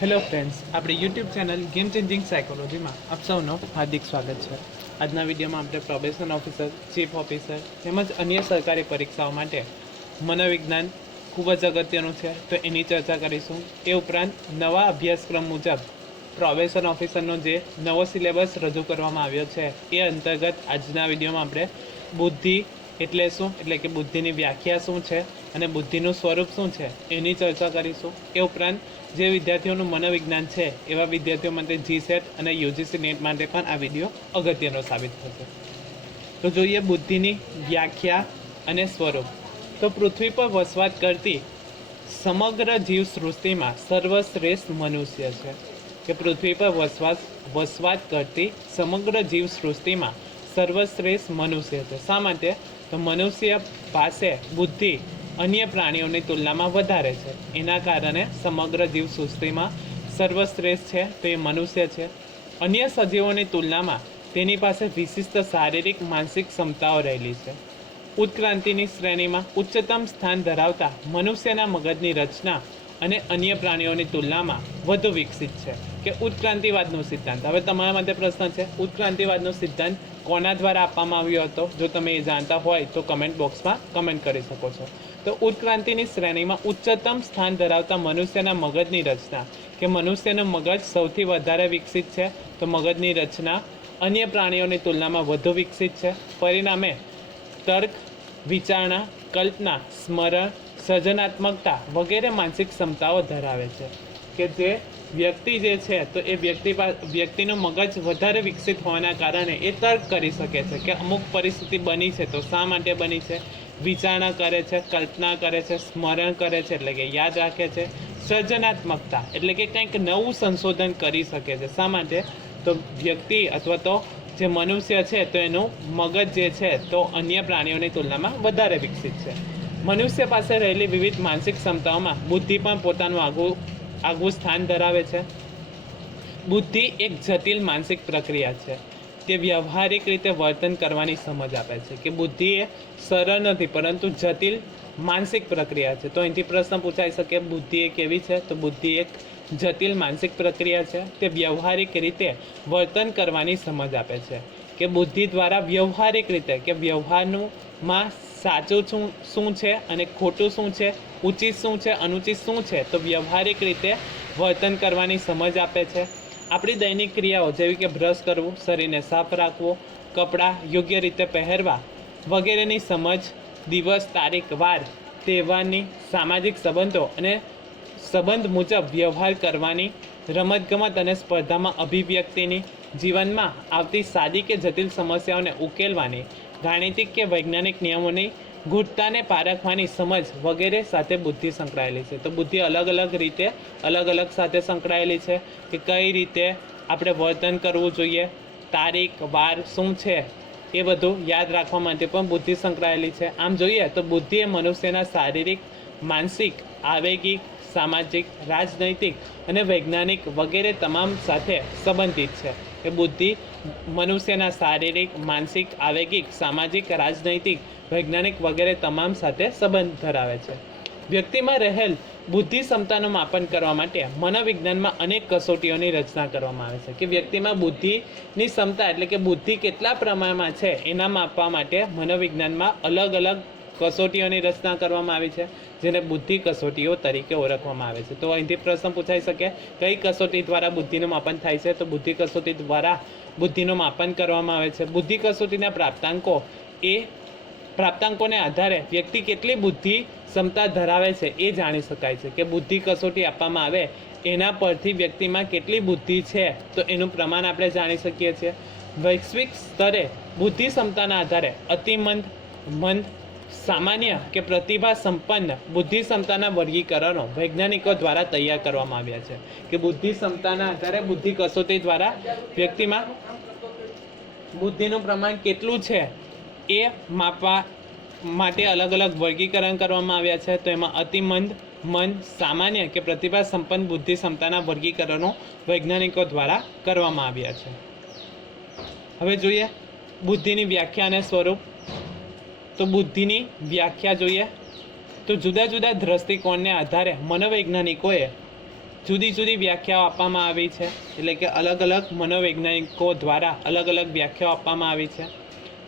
Hello friends આપણી YouTube channel game changing સાયકોલોજીમાં આપ સૌનો હાર્દિક સ્વાગત છે. આજના વિડીયોમાં આપણે પ્રોબેશન ઓફિસર ચીફ ઓફિસર તેમજ અન્ય સરકારી પરીક્ષાઓ માટે મનોવિજ્ઞાન ખૂબ જ અગત્યનું છે. તો એની ચર્ચા કરીશું. એ ઉપરાંત નવા અભ્યાસક્રમ મુજબ પ્રોબેશન ઓફિસરનો જે નવો સિલેબસ રજૂ કરવામાં આવ્યો છે, એ અંતર્ગત આજના વિડીયોમાં આપણે બુદ્ધિ એટલે શું? એટલે કે બુદ્ધિની વ્યાખ્યા શું છે અને બુદ્ધિનું સ્વરૂપ શું છે? એની ચર્ચા કરીશું. એ ઉપરાંત જે વિદ્યાર્થીઓનું મનોવિજ્ઞાન છે, એવા વિદ્યાર્થીઓ માટે જી સેટ અને યુજીસી નેટ માટે પણ આ વીડિયો અગત્યનો સાબિત થશે. તો જોઈએ બુદ્ધિની વ્યાખ્યા અને સ્વરૂપ. તો પૃથ્વી પર વસવાટ કરતી સમગ્ર જીવ સૃષ્ટિમાં સર્વશ્રેષ્ઠ મનુષ્ય છે. કે પૃથ્વી પર વસવાટ વસવાટ કરતી સમગ્ર જીવ સૃષ્ટિમાં સર્વશ્રેષ્ઠ મનુષ્ય છે શા માટે? તો મનુષ્ય પાસે બુદ્ધિ અન્ય પ્રાણીઓની તુલનામાં વધારે છે. એના કારણે સમગ્ર જીવ સૃષ્ટિમાં સર્વશ્રેષ્ઠ છે, તો એ મનુષ્ય છે. અન્ય સજીવોની તુલનામાં તેની પાસે વિશિષ્ટ શારીરિક, માનસિક ક્ષમતાઓ રહેલી છે. ઉત્ક્રાંતિની શ્રેણીમાં ઉચ્ચતમ સ્થાન ધરાવતા મનુષ્યના મગજની રચના અને અન્ય પ્રાણીઓની તુલનામાં વધુ વિકસિત છે. કે ઉત્ક્રાંતિવાદનો સિદ્ધાંત. હવે તમારા માટે પ્રશ્ન છે, ઉત્ક્રાંતિવાદનો સિદ્ધાંત કોના દ્વારા આપવામાં આવ્યો હતો? જો તમે એ જાણતા હોય તો કમેન્ટ બોક્સમાં કમેન્ટ કરી શકો છો. તો ઉત્ક્રાંતિની શ્રેણીમાં ઉચ્ચતમ સ્થાન ધરાવતા મનુષ્યના મગજની રચના. કે મનુષ્યનું મગજ સૌથી વધારે વિકસિત છે, તો મગજની રચના અન્ય પ્રાણીઓની તુલનામાં વધુ વિકસિત છે. પરિણામે તર્ક, વિચારણા, કલ્પના, સ્મરણ સર્જનાત્મકતા વગેરે માનસિક ક્ષમતાઓ ધરાવે છે કે જે વ્યક્તિ જે છે, તો એ વ્યક્તિ વ્યક્તિનું મગજ વધારે વિકસિત હોવાના કારણે એ તર્ક કરી શકે છે કે અમુક પરિસ્થિતિ બની છે, તો શા માટે બની છે? વિચારણા કરે છે, કલ્પના કરે છે, સ્મરણ કરે છે, એટલે કે યાદ રાખે છે. સર્જનાત્મકતા એટલે કે કંઈક નવું સંશોધન કરી શકે છે. શા માટે? તો વ્યક્તિ અથવા તો જે મનુષ્ય છે, તો એનું મગજ જે છે, તો અન્ય પ્રાણીઓની તુલનામાં વધારે વિકસિત છે. મનુષ્ય પાસે રહેલી વિવિધ માનસિક ક્ષમતાઓમાં બુદ્ધિ પણ પોતાનું આગવું આગવું સ્થાન ધરાવે છે. બુદ્ધિ એક જટિલ માનસિક પ્રક્રિયા છે. તે વ્યવહારિક રીતે વર્તન કરવાની સમજ આપે છે કે બુદ્ધિ એ સરળ નથી પરંતુ જટિલ માનસિક પ્રક્રિયા છે. તો અહીંથી પ્રશ્ન પૂછાઈ શકે બુદ્ધિ એ કેવી છે? તો બુદ્ધિ એક જટિલ માનસિક પ્રક્રિયા છે. તે વ્યવહારિક રીતે વર્તન કરવાની સમજ આપે છે કે બુદ્ધિ દ્વારા વ્યવહારિક રીતે કે વ્યવહારનું માં સાચું શું શું છે અને ખોટું શું છે? ઉચિત શું છે? અનુચિત શું છે? તો વ્યવહારિક રીતે વર્તન કરવાની સમજ આપે છે. આપણી દૈનિક ક્રિયાઓ જેવી કે બ્રશ કરવું, શરીરને સાફ રાખવું, કપડાં યોગ્ય રીતે પહેરવા વગેરેની સમજ દિવસ, તારીખ, વાર, તહેવારની સામાજિક સંબંધો અને સંબંધ મુજબ વ્યવહાર કરવાની રમતગમત અને સ્પર્ધામાં અભિવ્યક્તિની જીવનમાં આવતી સાદી કે જટિલ સમસ્યાઓને ઉકેલવાની ગાણિતિક કે વૈજ્ઞાનિક નિયમોની ગૂઢતાને પારખવાની સમજ વગેરે સાથે બુદ્ધિ સંકળાયેલી છે. તો બુદ્ધિ અલગ અલગ રીતે અલગ અલગ સાથે સંકળાયેલી છે કે કઈ રીતે આપણે વર્તન કરવું જોઈએ, તારીખ, વાર શું છે એ બધું યાદ રાખવા માટે પણ બુદ્ધિ સંકળાયેલી છે. આમ જોઈએ તો બુદ્ધિ એ મનુષ્યના શારીરિક, માનસિક, આવેગિક, સામાજિક, રાજનૈતિક અને વૈજ્ઞાનિક વગેરે તમામ સાથે સંબંધિત છે. એ બુદ્ધિ મનુષ્યના શારીરિક, માનસિક, આવેગિક, સામાજિક, રાજનૈતિક, વૈજ્ઞાનિક વગેરે તમામ સાથે સંબંધ ધરાવે છે. વ્યક્તિમાં રહેલ બુદ્ધિ ક્ષમતાનું માપન કરવા માટે મનોવિજ્ઞાનમાં અનેક કસોટીઓની રચના કરવામાં આવે છે. કે વ્યક્તિમાં બુદ્ધિની ક્ષમતા એટલે કે બુદ્ધિ કેટલા પ્રમાણમાં છે, એના માપવા માટે મનોવિજ્ઞાનમાં અલગ અલગ કસોટીઓની રચના કરવામાં આવી છે, જેને બુદ્ધિ કસોટીઓ તરીકે ઓળખવામાં આવે છે. તો અહીંથી પ્રશ્ન પૂછાઈ શકે, કઈ કસોટી દ્વારા બુદ્ધિનું માપન થાય છે? તો બુદ્ધિ કસોટી દ્વારા બુદ્ધિનું માપન કરવામાં આવે છે. બુદ્ધિ કસોટીના પ્રાપ્તાંકો એ, પ્રાપ્તાંકોને આધારે વ્યક્તિ કેટલી બુદ્ધિ ક્ષમતા ધરાવે છે એ જાણી શકાય છે કે બુદ્ધિ કસોટી આપવામાં આવે, એના પરથી વ્યક્તિમાં કેટલી બુદ્ધિ છે, તો એનું પ્રમાણ આપણે જાણી શકીએ છીએ. વૈશ્વિક સ્તરે બુદ્ધિ ક્ષમતાના આધારે અતિમંદ, મંદ સામાન્ય કે પ્રતિભા સંપન્ન બુદ્ધિ ક્ષમતાના વર્ગીકરણો વૈજ્ઞાનિકો દ્વારા તૈયાર કરવામાં આવ્યા છે કે બુદ્ધિ ક્ષમતાના આધારે બુદ્ધિ કસોટી દ્વારા વ્યક્તિમાં બુદ્ધિનું પ્રમાણ કેટલું છે એ માપવા માટે અલગ અલગ વર્ગીકરણ કરવામાં આવ્યા છે. તો એમાં અતિમંદ મન, સામાન્ય કે પ્રતિભા સંપન્ન બુદ્ધિ ક્ષમતાના વર્ગીકરણો વૈજ્ઞાનિકો દ્વારા કરવામાં આવ્યા છે. હવે જોઈએ બુદ્ધિની વ્યાખ્યા અને સ્વરૂપ. તો બુદ્ધિની વ્યાખ્યા જોઈએ. તો જુદા જુદા દ્રષ્ટિકોણને આધારે મનોવૈજ્ઞાનિકોએ જુદી જુદી વ્યાખ્યાઓ આપવામાં આવી છે. એટલે કે અલગ અલગ મનોવૈજ્ઞાનિકો દ્વારા અલગ અલગ વ્યાખ્યાઓ આપવામાં આવી છે.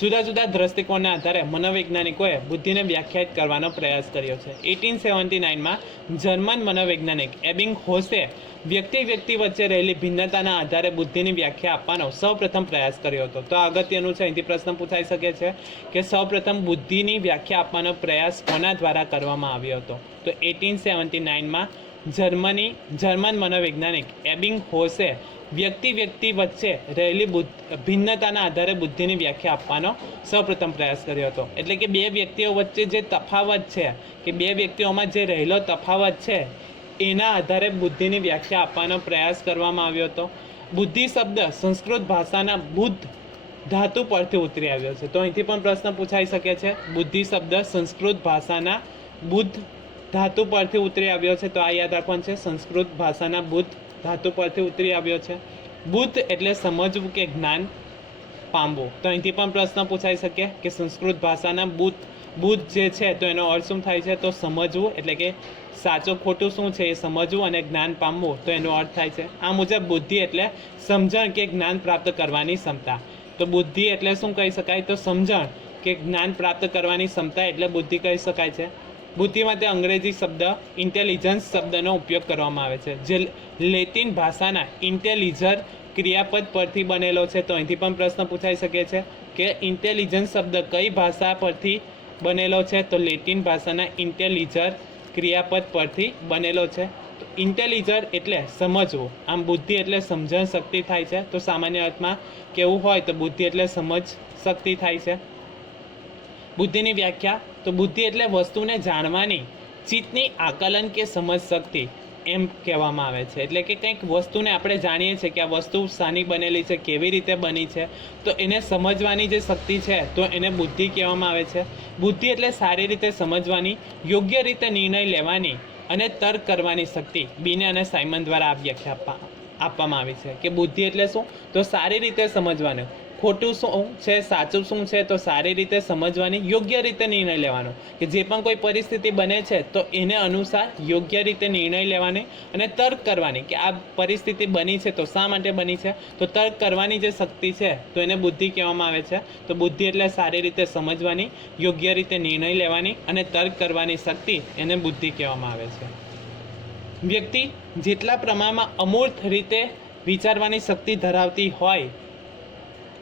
જુદા જુદા દ્રષ્ટિકોણના આધારે મનોવૈજ્ઞાનિકોએ બુદ્ધિને વ્યાખ્યાયિત કરવાનો પ્રયાસ કર્યો છે. એટીન સેવન્ટી નાઇનમાં જર્મન મનોવૈજ્ઞાનિક એબિંગ હોસે વ્યક્તિ વ્યક્તિ વચ્ચે રહેલી ભિન્નતાના આધારે બુદ્ધિની વ્યાખ્યા આપવાનો સૌપ્રથમ પ્રયાસ કર્યો હતો. તો અગત્યનું છે, અહીંથી પ્રશ્ન પૂછાઈ શકે છે કે સૌપ્રથમ બુદ્ધિની વ્યાખ્યા આપવાનો પ્રયાસ કોના દ્વારા કરવામાં આવ્યો હતો? તો એટીન સેવન્ટી નાઇનમાં જર્મની, જર્મન મનોવૈજ્ઞાનિક એબિંગ હોસે વ્યક્તિ વ્યક્તિ વચ્ચે રહેલી ભિન્નતાના આધારે બુદ્ધિની વ્યાખ્યા આપવાનો સૌપ્રથમ પ્રયાસ કર્યો હતો. એટલે કે બે વ્યક્તિઓ વચ્ચે જે તફાવત છે, કે બે વ્યક્તિઓમાં જે રહેલો તફાવત છે, એના આધારે બુદ્ધિની વ્યાખ્યા આપવાનો પ્રયાસ કરવામાં આવ્યો હતો. બુદ્ધિ શબ્દ સંસ્કૃત ભાષાના બુદ્ધ ધાતુ પરથી ઉતરી આવ્યો છે. તો અહીંથી પણ પ્રશ્ન પૂછાઈ શકે છે. બુદ્ધિ શબ્દ સંસ્કૃત ભાષાના બુદ્ધ ધાતુ પરથી ઉતરી આવ્યો છે, તો આ યાદ રાખવાનું છે, સંસ્કૃત ભાષાના બુદ્ધ ધાતુ પરથી ઉતરી આવ્યો છે. બુદ્ધ એટલે સમજવું કે જ્ઞાન પામવું. તો અહીંથી પણ પ્રશ્ન પૂછાઈ શકે કે સંસ્કૃત ભાષાના બુદ્ધ બુદ્ધ જે છે, તો એનો અર્થ શું થાય છે? તો સમજવું, એટલે કે સાચું ખોટું શું છે એ સમજવું અને જ્ઞાન પામવું, તો એનો અર્થ થાય છે. આ મુજબ બુદ્ધિ એટલે સમજણ કે જ્ઞાન પ્રાપ્ત કરવાની ક્ષમતા. તો બુદ્ધિ એટલે શું કહી શકાય? તો સમજણ કે જ્ઞાન પ્રાપ્ત કરવાની ક્ષમતા એટલે બુદ્ધિ કહી શકાય છે. બુદ્ધિ માટે અંગ્રેજી શબ્દ ઇન્ટેલિજન્સ શબ્દનો ઉપયોગ કરવામાં આવે છે. જે લેટિન ભાષાના ઇન્ટેલિજર ક્રિયાપદ પરથી બનેલો છે, તો અહીંથી પણ પ્રશ્ન પૂછાઈ શકે છે કે ઇન્ટેલિજન્સ શબ્દ કઈ ભાષા પરથી બનેલો છે, તો લેટિન ભાષાના ઇન્ટેલિજર ક્રિયાપદ પરથી બનેલો છે. ઇન્ટેલિજર એટલે સમજવું. આમ બુદ્ધિ એટલે સમજણ શક્તિ થાય છે. તો સામાન્ય અર્થમાં કેવું હોય તો બુદ્ધિ એટલે સમજ શક્તિ થાય છે. બુદ્ધિની વ્યાખ્યા તો બુદ્ધિ એટલે વસ્તુને જાણવાની, ચિત્તની આકલન કે સમજ શક્તિ એમ કહેવામાં આવે છે. એટલે કે કંઈક વસ્તુને આપણે જાણીએ છીએ કે આ વસ્તુ શાની બનેલી છે, કેવી રીતે બની છે, તો એને સમજવાની જે શક્તિ છે, તો એને બુદ્ધિ કહેવામાં આવે છે. બુદ્ધિ એટલે સારી રીતે સમજવાની, યોગ્ય રીતે નિર્ણય લેવાની અને તર્ક કરવાની શક્તિ. બીને અને સાયમન દ્વારા આ વ્યાખ્યા આપવા આપવામાં આવી છે કે બુદ્ધિ એટલે શું? તો સારી રીતે સમજવાનું. ખોટું શું છે, સાચું શું છે, તો સારી રીતે સમજવાની, યોગ્ય રીતે નિર્ણય લેવાનો. કે જે પણ કોઈ પરિસ્થિતિ બને છે, તો એને અનુસાર યોગ્ય રીતે નિર્ણય લેવાની અને તર્ક કરવાની કે આ પરિસ્થિતિ બની છે, તો શા માટે બની છે? તો તર્ક કરવાની જે શક્તિ છે, તો એને બુદ્ધિ કહેવામાં આવે છે. તો બુદ્ધિ એટલે સારી રીતે સમજવાની, યોગ્ય રીતે નિર્ણય લેવાની અને તર્ક કરવાની શક્તિ એને બુદ્ધિ કહેવામાં આવે છે. વ્યક્તિ જેટલા પ્રમાણમાં અમૂર્ત રીતે વિચારવાની શક્તિ ધરાવતી હોય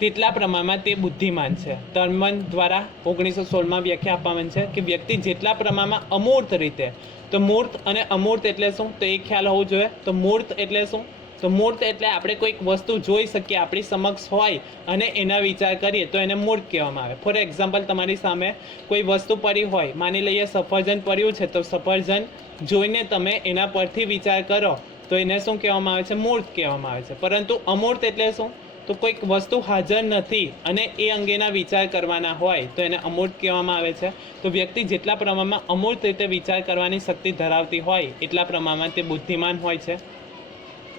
તેટલા પ્રમાણમાં તે બુદ્ધિમાન છે. તર્મન દ્વારા ઓગણીસો સોળમાં વ્યાખ્યા આપવામાં છે કે વ્યક્તિ જેટલા પ્રમાણમાં અમૂર્ત રીતે, તો મૂર્ત અને અમૂર્ત એટલે શું? તો એ ખ્યાલ હોવું જોઈએ. તો મૂર્ત એટલે શું? તો મૂર્ત એટલે આપણે કોઈક વસ્તુ જોઈ શકીએ, આપણી સમક્ષ હોય અને એના વિચાર કરીએ, તો એને મૂર્ત કહેવામાં આવે. ફોર એક્ઝામ્પલ તમારી સામે કોઈ વસ્તુ પડી હોય, માની લઈએ સફરજન પડ્યું છે, તો સફરજન જોઈને તમે એના પરથી વિચાર કરો, તો એને શું કહેવામાં આવે છે? મૂર્ત કહેવામાં આવે છે. પરંતુ અમૂર્ત એટલે શું? તો કોઈક વસ્તુ હાજર નથી અને એ અંગેના વિચાર કરવાના હોય તો એને અમૂર્ત કહેવામાં આવે છે. તો વ્યક્તિ જેટલા પ્રમાણમાં અમૂર્ત રીતે વિચાર કરવાની શક્તિ ધરાવતી હોય, એટલા પ્રમાણમાં તે બુદ્ધિમાન હોય છે.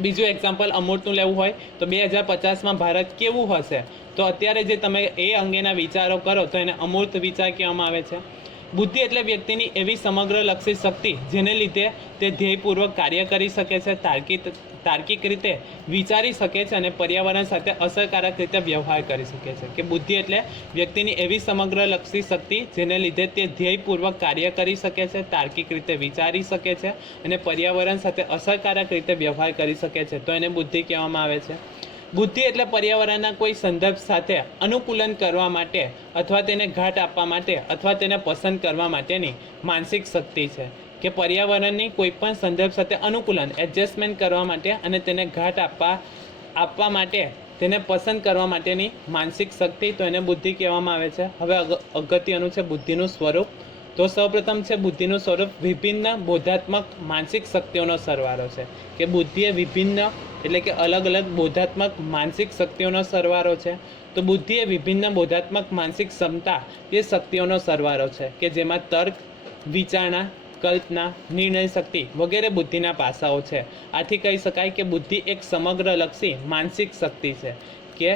બીજું એક્ઝામ્પલ અમૂર્તનું લેવું હોય તો બે હજાર પચાસમાં ભારત કેવું હશે? તો અત્યારે જે તમે એ અંગેના વિચારો કરો તો એને અમૂર્ત વિચાર કહેવામાં આવે છે. બુદ્ધિ એટલે વ્યક્તિની એવી સમગ્ર લક્ષી શક્તિ જેને લીધે તે ધ્યેયપૂર્વક કાર્ય કરી શકે છે, તાર્કિક તાર્કિક રીતે વિચારી શકે છે અને પર્યાવરણ સાથે અસરકારક રીતે વ્યવહાર કરી શકે છે. કે બુદ્ધિ એટલે વ્યક્તિની એવી સમગ્ર લક્ષી શક્તિ જેને લીધે તે ધ્યેયપૂર્વક કાર્ય કરી શકે છે, તાર્કિક રીતે વિચારી શકે છે અને પર્યાવરણ સાથે અસરકારક રીતે વ્યવહાર કરી શકે છે. તો એને બુદ્ધિ કહેવામાં આવે છે. બુદ્ધિ એટલે પર્યાવરણના કોઈ સંદર્ભ સાથે અનુકૂલન કરવા માટે અથવા તેને ઘાટ આપવા માટે અથવા તેને પસંદ કરવા માટેની માનસિક શક્તિ છે. કે પર્યાવરણની કોઈ પણ સંદર્ભ સાથે અનુકૂલન એડજસ્ટમેન્ટ કરવા માટે અને તેને ઘાટ આપવા આપવા માટે, તેને પસંદ કરવા માટેની માનસિક શક્તિ તો એને બુદ્ધિ કહેવામાં આવે છે. હવે અગ- અગત્યનું છે બુદ્ધિનું સ્વરૂપ. તો સૌપ્રથમ છે બુદ્ધિનું સ્વરૂપ વિભિન્ન બોધાત્મક માનસિક શક્તિઓનો સરવાળો છે. કે બુદ્ધિએ વિભિન્ન એટલે કે અલગ અલગ બોધાત્મક માનસિક શક્તિઓનો સરવાળો છે. તો બુદ્ધિ એ વિભિન્ન બોધાત્મક માનસિક ક્ષમતા એ શક્તિઓનો સરવાળો છે કે જેમાં તર્ક, વિચારણા, કલ્પના, નિર્ણય શક્તિ વગેરે બુદ્ધિના પાસાઓ છે. આથી કહી શકાય કે બુદ્ધિ એક સમગ્ર લક્ષી માનસિક શક્તિ છે કે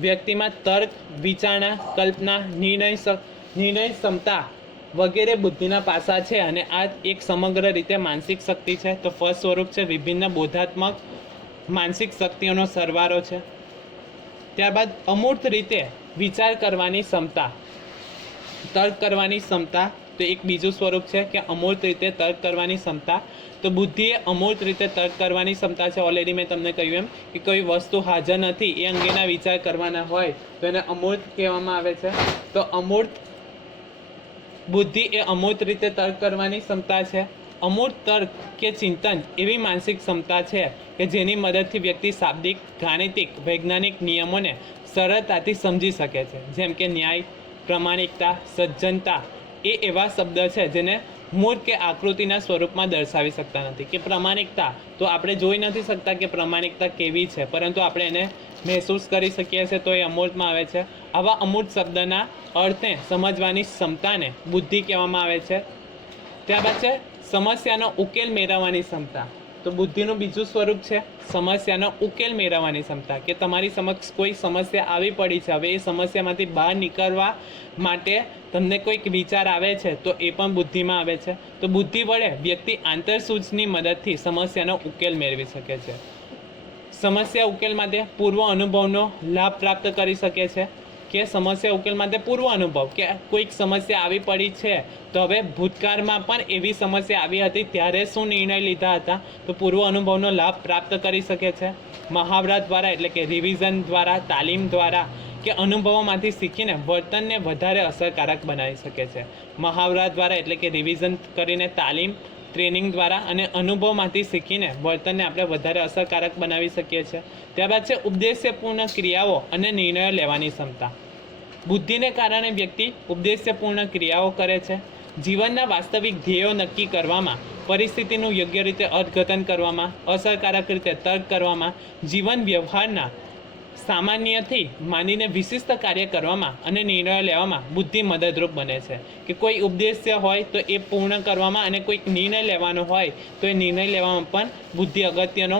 વ્યક્તિમાં તર્ક, વિચારણા, કલ્પના, નિર્ણય નિર્ણય ક્ષમતા વગેરે બુદ્ધિના પાસા છે અને આ એક સમગ્ર રીતે માનસિક શક્તિ છે. તો ફર્સ્ટ સ્વરૂપ છે વિભિન્ન બોધાત્મક માનસિક શક્તિઓનો સરવારો છે. ત્યારબાદ અમૂર્ત રીતે વિચાર કરવાની ક્ષમતા. તર્ક કરવાની ક્ષમતા તો એક બીજું સ્વરૂપ છે કે અમૂર્ત રીતે તર્ક કરવાની ક્ષમતા. તો બુદ્ધિ એ અમૂર્ત રીતે તર્ક કરવાની ક્ષમતા છે. ઓલરેડી મેં તમને કહ્યું એમ કે કોઈ વસ્તુ હાજર નથી, એ અંગેના વિચાર કરવાના હોય તો એને અમૂર્ત કહેવામાં આવે છે. તો અમૂર્ત બુદ્ધિ એ અમૂર્ત રીતે તર્ક કરવાની ક્ષમતા છે. અમૂર્ત તર્ક કે ચિંતન એવી માનસિક ક્ષમતા છે કે જેની મદદથી વ્યક્તિ શાબ્દિક, ગાણિતિક, વૈજ્ઞાનિક નિયમોને સરળતાથી સમજી શકે છે. જેમ કે ન્યાય, પ્રમાણિકતા, સજ્જનતા એ એવા શબ્દ છે જેને મૂળ કે આકૃતિના સ્વરૂપમાં દર્શાવી શકતા નથી. કે પ્રમાણિકતા, તો આપણે જોઈ નથી શકતા કે પ્રમાણિકતા કેવી છે, પરંતુ આપણે એને મહેસૂસ કરી શકીએ છીએ તો એ અમૂર્તમાં આવે છે. આવા અમૂર્ત શબ્દના અર્થને સમજવાની ક્ષમતાને બુદ્ધિ કહેવામાં આવે છે. ત્યારબાદ છે સમસ્યાનો ઉકેલ મેળવવાની ક્ષમતા. તો બુદ્ધિનું બીજું સ્વરૂપ છે સમસ્યાનો ઉકેલ મેળવવાની ક્ષમતા, કે તમારી સમક્ષ કોઈ સમસ્યા આવી પડી છે. હવે એ સમસ્યામાંથી બહાર નીકળવા માટે તમને કોઈક વિચાર આવે છે, તો એ પણ બુદ્ધિમાં આવે છે. તો બુદ્ધિ વડે વ્યક્તિ આંતરસૂચની મદદથી સમસ્યાનો ઉકેલ મેળવી શકે છે. સમસ્યા ઉકેલ માટે પૂર્વ અનુભવનો લાભ પ્રાપ્ત કરી શકે છે. કે સમસ્યા ઉકેલ માટે પૂર્વ અનુભવ કે કોઈક સમસ્યા આવી પડી છે, તો હવે ભૂતકાળમાં પણ એવી સમસ્યા આવી હતી ત્યારે શું નિર્ણય લીધા હતા? તો પૂર્વ અનુભવનો લાભ પ્રાપ્ત કરી શકે છે. મહાવરા દ્વારા એટલે કે રિવિઝન દ્વારા, તાલીમ દ્વારા કે અનુભવોમાંથી શીખીને વર્તનને વધારે અસરકારક બનાવી શકે છે. મહાવરા દ્વારા એટલે કે રિવિઝન કરીને તાલીમ ટ્રેનિંગ દ્વારા અને અનુભવમાંથી શીખીને વર્તનને આપણે વધારે અસરકારક બનાવી શકીએ છીએ. ત્યારબાદ છે ઉપદેશ્યપૂર્ણ ક્રિયાઓ અને નિર્ણયો લેવાની ક્ષમતા. બુદ્ધિને કારણે વ્યક્તિ ઉપદેશ્યપૂર્ણ ક્રિયાઓ કરે છે. જીવનના વાસ્તવિક ધ્યેયો નક્કી કરવામાં, પરિસ્થિતિનું યોગ્ય રીતે અર્થઘટન કરવામાં, અસરકારક રીતે તર્ક કરવામાં, જીવન વ્યવહારના સામાન્યથી માનીને વિશિષ્ટ કાર્ય કરવામાં અને નિર્ણયો લેવામાં બુદ્ધિ મદદરૂપ બને છે. કે કોઈ ઉદ્દેશ્ય હોય તો એ પૂર્ણ કરવામાં અને કોઈક નિર્ણય લેવાનો હોય તો એ નિર્ણય લેવામાં પણ બુદ્ધિ અગત્યનો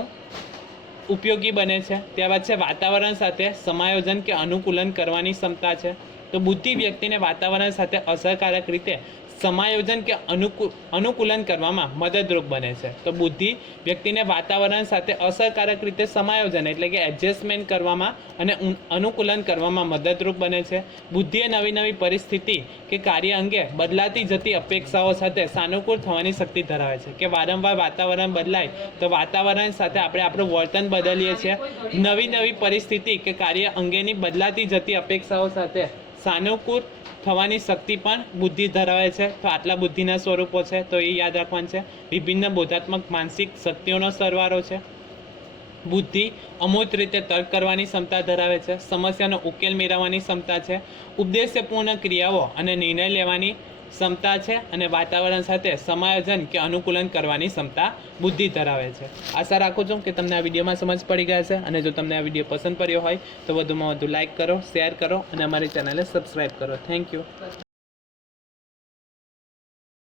ઉપયોગી બને છે. ત્યારબાદ છે વાતાવરણ સાથે સમાયોજન કે અનુકૂલન કરવાની ક્ષમતા છે. તો બુદ્ધિ વ્યક્તિને વાતાવરણ સાથે અસરકારક રીતે સમાયોજન કે અનુકૂ, અનુકૂલન કરવામાં મદદરૂપ બને છે. તો બુદ્ધિ વ્યક્તિને વાતાવરણ સાથે અસરકારક રીતે સમાયોજન એટલે કે એડજસ્ટમેન્ટ કરવામાં અને અનુકૂલન કરવામાં મદદરૂપ બને છે. બુદ્ધિએ નવી નવી પરિસ્થિતિ કે કાર્ય અંગે બદલાતી જતી અપેક્ષાઓ સાથે સાનુકૂળ થવાની શક્તિ ધરાવે છે. કે વારંવાર વાતાવરણ બદલાય તો વાતાવરણ સાથે આપણે આપણું વર્તન બદલીએ છીએ. નવી નવી પરિસ્થિતિ કે કાર્ય અંગેની બદલાતી જતી અપેક્ષાઓ સાથે સાનુકૂળ થવાની શક્તિ પણ બુદ્ધિ ધરાવે છે. તો આટલા બુદ્ધિના સ્વરૂપો છે, તો એ યાદ રાખવાનું છે. વિભિન્ન બોધાત્મક માનસિક શક્તિઓનો સરવાળો છે. બુદ્ધિ અમૂર્ત રીતે તર્ક કરવાની ક્ષમતા ધરાવે છે. સમસ્યાનો ઉકેલ મેળવવાની ક્ષમતા છે. ઉદ્દેશ્યપૂર્ણ ક્રિયાઓ અને નિર્ણય લેવાની ક્ષમતા છે અને વાતાવરણ સાથે સમાયોજન કે અનુકૂલન કરવાની ક્ષમતા બુદ્ધિ ધરાવે છે. આશા રાખું છું કે તમને આ વિડીયોમાં સમજ પડી ગયા છે અને જો તમને આ વીડિયો પસંદ પડ્યો હોય તો વધુમાં વધુ લાઇક કરો, શેર કરો અને અમારી ચેનલને સબસ્ક્રાઈબ કરો. Thank you